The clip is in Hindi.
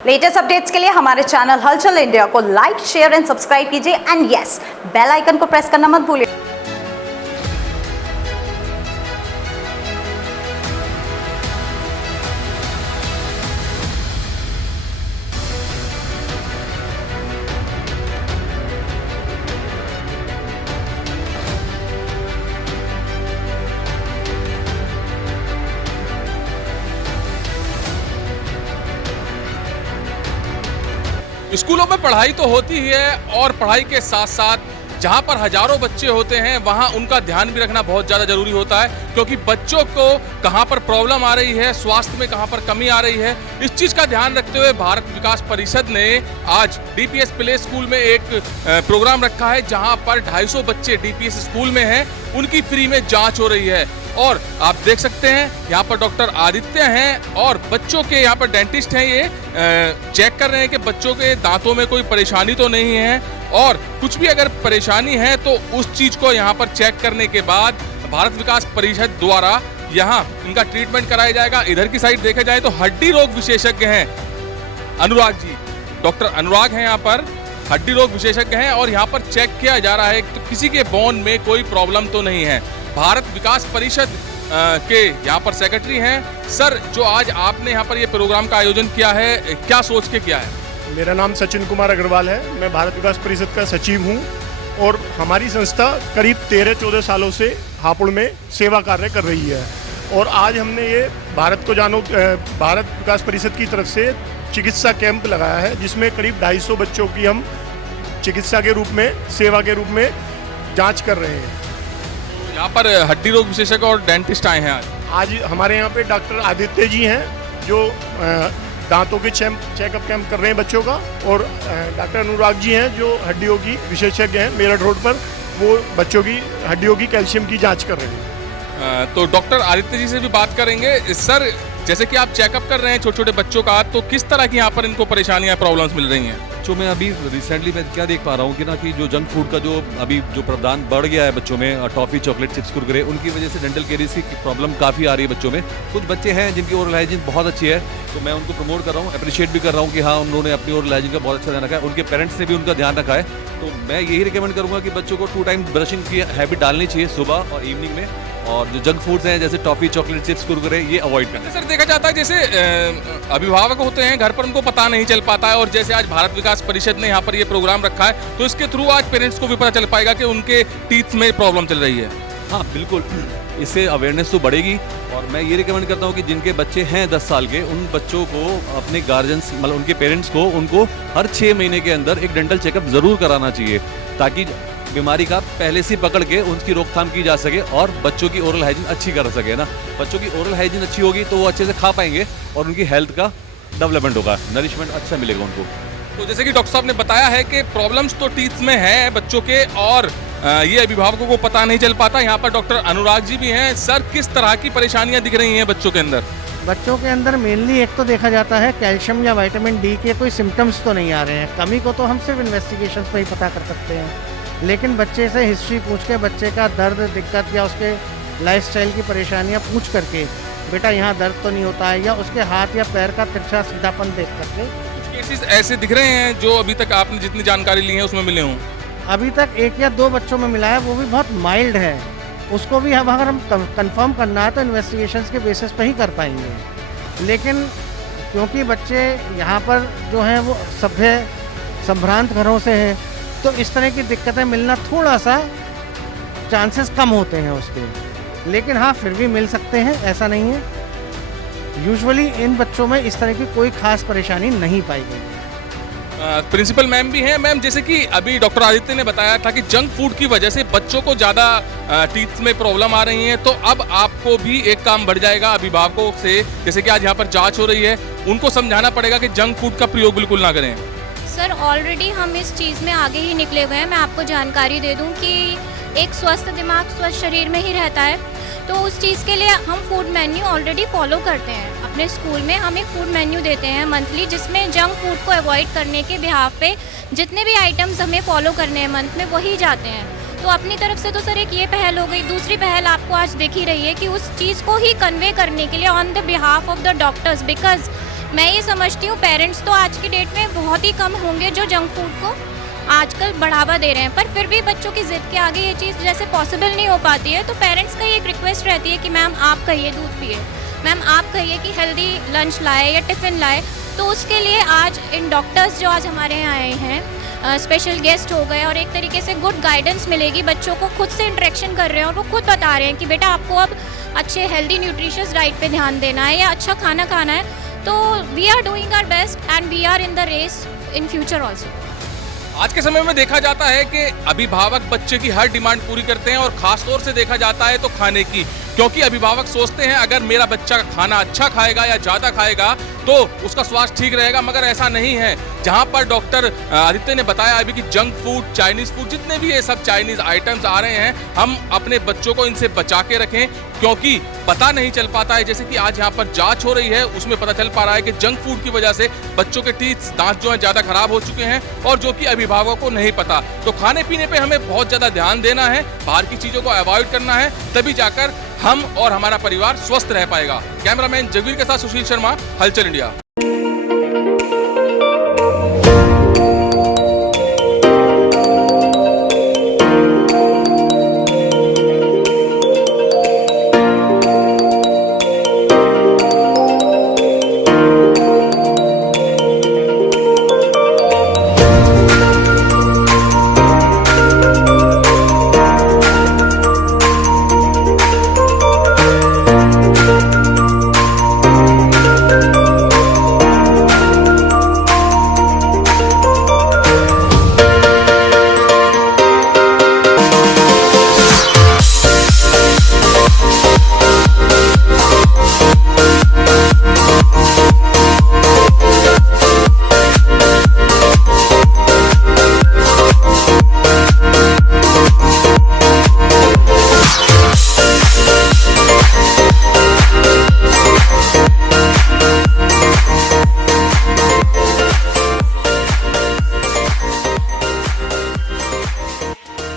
लेटेस्ट अपडेट्स के लिए हमारे चैनल हलचल इंडिया को लाइक, शेयर एंड सब्सक्राइब कीजिए एंड यस, बेल आइकन को प्रेस करना मत भूलिए। स्कूलों में पढ़ाई तो होती ही है और पढ़ाई के साथ साथ जहां पर हजारों बच्चे होते हैं वहां उनका ध्यान भी रखना बहुत ज़्यादा ज़रूरी होता है, क्योंकि बच्चों को कहां पर प्रॉब्लम आ रही है, स्वास्थ्य में कहां पर कमी आ रही है, इस चीज़ का ध्यान रखते हुए भारत विकास परिषद ने आज डीपीएस प्ले स्कूल में एक प्रोग्राम रखा है जहां पर 250 बच्चे डीपीएस स्कूल में हैं, उनकी फ्री में जाँच हो रही है। और आप देख सकते हैं यहाँ पर डॉक्टर आदित्य हैं और बच्चों के यहाँ पर डेंटिस्ट हैं, ये चेक कर रहे हैं कि बच्चों के दांतों में कोई परेशानी तो नहीं है, और कुछ भी अगर परेशानी है तो उस चीज़ को यहाँ पर चेक करने के बाद भारत विकास परिषद द्वारा यहाँ इनका ट्रीटमेंट कराया जाएगा। इधर की साइड देखा जाए तो हड्डी रोग विशेषज्ञ हैं अनुराग जी, डॉक्टर अनुराग हैं यहाँ पर, हड्डी रोग विशेषज्ञ हैं और यहाँ पर चेक किया जा रहा है कि किसी के बोन में कोई प्रॉब्लम तो नहीं है। भारत विकास परिषद के यहाँ पर सेक्रेटरी हैं। सर, जो आज आपने यहाँ पर ये प्रोग्राम का आयोजन किया है, क्या सोच के किया है? मेरा नाम सचिन कुमार अग्रवाल है, मैं भारत विकास परिषद का सचिव हूँ और हमारी संस्था करीब 13-14 सालों से हापुड़ में सेवा कार्य कर रही है। और आज हमने ये भारत विकास परिषद की तरफ से चिकित्सा कैंप लगाया है, जिसमें करीब 250 बच्चों की हम चिकित्सा के रूप में, सेवा के रूप में जाँच कर रहे हैं। यहाँ पर हड्डी रोग विशेषज्ञ और डेंटिस्ट आए हैं आज हमारे यहाँ पे डॉक्टर आदित्य जी हैं जो दांतों के चेकअप कैंप कर रहे हैं बच्चों का, और डॉक्टर अनुराग जी हैं जो हड्डियों की विशेषज्ञ हैं मेरठ रोड पर, वो बच्चों की हड्डियों की कैल्शियम की जांच कर रहे हैं। तो डॉक्टर आदित्य जी से भी बात करेंगे। सर, जैसे कि आप चेकअप कर रहे हैं छोटे छोटे बच्चों का, तो किस तरह की यहाँ पर इनको परेशानियाँ, प्रॉब्लम्स मिल रही हैं? बच्चों में अभी रिसेंटली मैं क्या देख पा रहा हूँ कि ना कि जो जंक फूड का जो अभी जो प्रावधान बढ़ गया है बच्चों में, टॉफ़ी, चॉकलेट, चिप्स, कुरकुरे, उनकी वजह से डेंटल कैरीज की प्रॉब्लम काफ़ी आ रही है बच्चों में। कुछ बच्चे हैं जिनकी ओरल हाइजीन बहुत अच्छी है, तो मैं उनको प्रमोट कर रहा हूँ, अप्रिशिएट भी कर रहा हूँ कि हाँ, उन्होंने अपनी ओरल हाइजीन का बहुत अच्छा ध्यान रखा है, उनके पेरेंट्स ने भी उनका ध्यान रखा है। तो मैं यही रिकमेंड करूँगा कि बच्चों को 2 टाइम ब्रशिंग की हैबिट डालनी चाहिए, सुबह और इवनिंग में, और जो जंक फूड्स हैं जैसे टॉफ़ी, चॉकलेट, चिप्स, कुरकुरे, ये अवॉइड करना। सर, देखा जाता है जैसे अभिभावक होते हैं घर पर, उनको पता नहीं चल पाता है, और जैसे आज भारत विकास परिषद ने यहाँ पर ये प्रोग्राम रखा है, तो इसके थ्रू आज पेरेंट्स को भी पता चल पाएगा कि उनके टीथ में प्रॉब्लम चल रही है। हाँ बिल्कुल, इससे अवेयरनेस तो बढ़ेगी। और मैं ये रिकमेंड करता हूँ कि जिनके बच्चे हैं 10 साल के, उन बच्चों को अपने गार्जियंस, मतलब उनके पेरेंट्स को, उनको हर 6 महीने के अंदर एक डेंटल चेकअप ज़रूर कराना चाहिए, ताकि बीमारी का पहले से पकड़ के उसकी रोकथाम की जा सके और बच्चों की ओरल हाइजीन अच्छी कर सके ना। बच्चों की ओरल हाइजीन अच्छी होगी तो वो अच्छे से खा पाएंगे और उनकी हेल्थ का डेवलपमेंट होगा, नरिशमेंट अच्छा मिलेगा उनको। तो जैसे कि डॉक्टर साहब ने बताया है कि प्रॉब्लम्स तो टीथ में है बच्चों के, और ये अभिभावकों को पता नहीं चल पाता। यहाँ पर डॉक्टर अनुराग जी भी हैं। सर, किस तरह की परेशानियाँ दिख रही हैं बच्चों के अंदर? बच्चों के अंदर मेनली एक तो देखा जाता है कैल्शियम या विटामिन डी के कोई सिम्टम्स तो नहीं आ रहे हैं। कमी को तो हम सिर्फ इन्वेस्टिगेशंस में ही पता कर सकते हैं, लेकिन बच्चे से हिस्ट्री पूछ के, बच्चे का दर्द, दिक्कत या उसके लाइफस्टाइल की परेशानियां पूछ करके, बेटा यहाँ दर्द तो नहीं होता है, या उसके हाथ या पैर का तिरछा सीधापन देख करके। कुछ केसेस ऐसे दिख रहे हैं जो अभी तक आपने जितनी जानकारी ली है उसमें मिले हों? अभी तक 1 या 2 बच्चों में मिला है, वो भी बहुत माइल्ड है। उसको भी अब अगर हम कंफर्म करना है तो इन्वेस्टिगेशंस के बेसिस पे ही कर पाएंगे। लेकिन क्योंकि बच्चे यहाँ पर जो हैं वो सभ्य संभ्रांत घरों से हैं, तो इस तरह की दिक्कतें मिलना थोड़ा सा चांसेस कम होते हैं उसके, लेकिन हाँ फिर भी मिल सकते हैं, ऐसा नहीं है। यूजुअली इन बच्चों में इस तरह की कोई खास परेशानी नहीं पाई गई। प्रिंसिपल मैम भी हैं। मैम, जैसे कि अभी डॉक्टर आदित्य ने बताया था कि जंक फूड की वजह से बच्चों को ज़्यादा टीथ में प्रॉब्लम आ रही है, तो अब आपको भी एक काम बढ़ जाएगा अभिभावकों से, जैसे कि आज यहाँ पर जाँच हो रही है, उनको समझाना पड़ेगा कि जंक फूड का प्रयोग बिल्कुल ना करें। सर, ऑलरेडी हम इस चीज़ में आगे ही निकले हुए हैं। मैं आपको जानकारी दे दूं कि एक स्वस्थ दिमाग स्वस्थ शरीर में ही रहता है, तो उस चीज़ के लिए हम फूड मेन्यू ऑलरेडी फॉलो करते हैं। अपने स्कूल में हम एक फूड मेन्यू देते हैं मंथली, जिसमें जंक फूड को अवॉइड करने के बिहाफ पे जितने भी आइटम्स हमें फॉलो करने हैं मंथ में, वही जाते हैं। तो अपनी तरफ से तो सर एक ये पहल हो गई। दूसरी पहल आपको आज दिख ही रही है कि उस चीज़ को ही कन्वे करने के लिए on the behalf of the doctors, because मैं ये समझती हूँ पेरेंट्स तो आज की डेट में बहुत ही कम होंगे जो जंक फूड को आजकल बढ़ावा दे रहे हैं, पर फिर भी बच्चों की ज़िद के आगे ये चीज़ जैसे पॉसिबल नहीं हो पाती है, तो पेरेंट्स का ये एक रिक्वेस्ट रहती है कि मैम आप कहिए दूध पिए, मैम आप कहिए कि हेल्दी लंच लाए या टिफ़िन लाए। तो उसके लिए आज इन डॉक्टर्स जो आज हमारे यहाँ आए हैं, स्पेशल गेस्ट हो गए, और एक तरीके से गुड गाइडेंस मिलेगी, बच्चों को खुद से इंटरेक्शन कर रहे हैं और वो खुद बता रहे हैं कि बेटा आपको अब अच्छे हेल्दी न्यूट्रिशियस डाइट पे ध्यान देना है या अच्छा खाना खाना है। तो we are doing our best and we are in the race in future also. आज के समय में देखा जाता है कि अभिभावक बच्चे की हर डिमांड पूरी करते हैं, और खास तौर से देखा जाता है तो खाने की, क्योंकि अभिभावक सोचते हैं अगर मेरा बच्चा खाना अच्छा खाएगा या ज़्यादा खाएगा तो उसका स्वास्थ्य ठीक रहेगा, मगर ऐसा नहीं है। जहां पर डॉक्टर आदित्य ने बताया अभी कि जंक फूड, चाइनीज़ फूड, जितने भी ये सब चाइनीज़ आइटम्स आ रहे हैं, हम अपने बच्चों को इनसे बचा के रखें, क्योंकि पता नहीं चल पाता है। जैसे कि आज यहाँ पर जांच हो रही है, उसमें पता चल पा रहा है कि जंक फूड की वजह से बच्चों के टीथ, दांत जो है ज़्यादा खराब हो चुके हैं, और जो कि अभिभावकों को नहीं पता। तो खाने पीने पे हमें बहुत ज़्यादा ध्यान देना है, बाहर की चीज़ों को अवॉइड करना है, तभी जाकर हम और हमारा परिवार स्वस्थ रह पाएगा। कैमरामैन जगवीर के साथ सुशील शर्मा, हलचल इंडिया।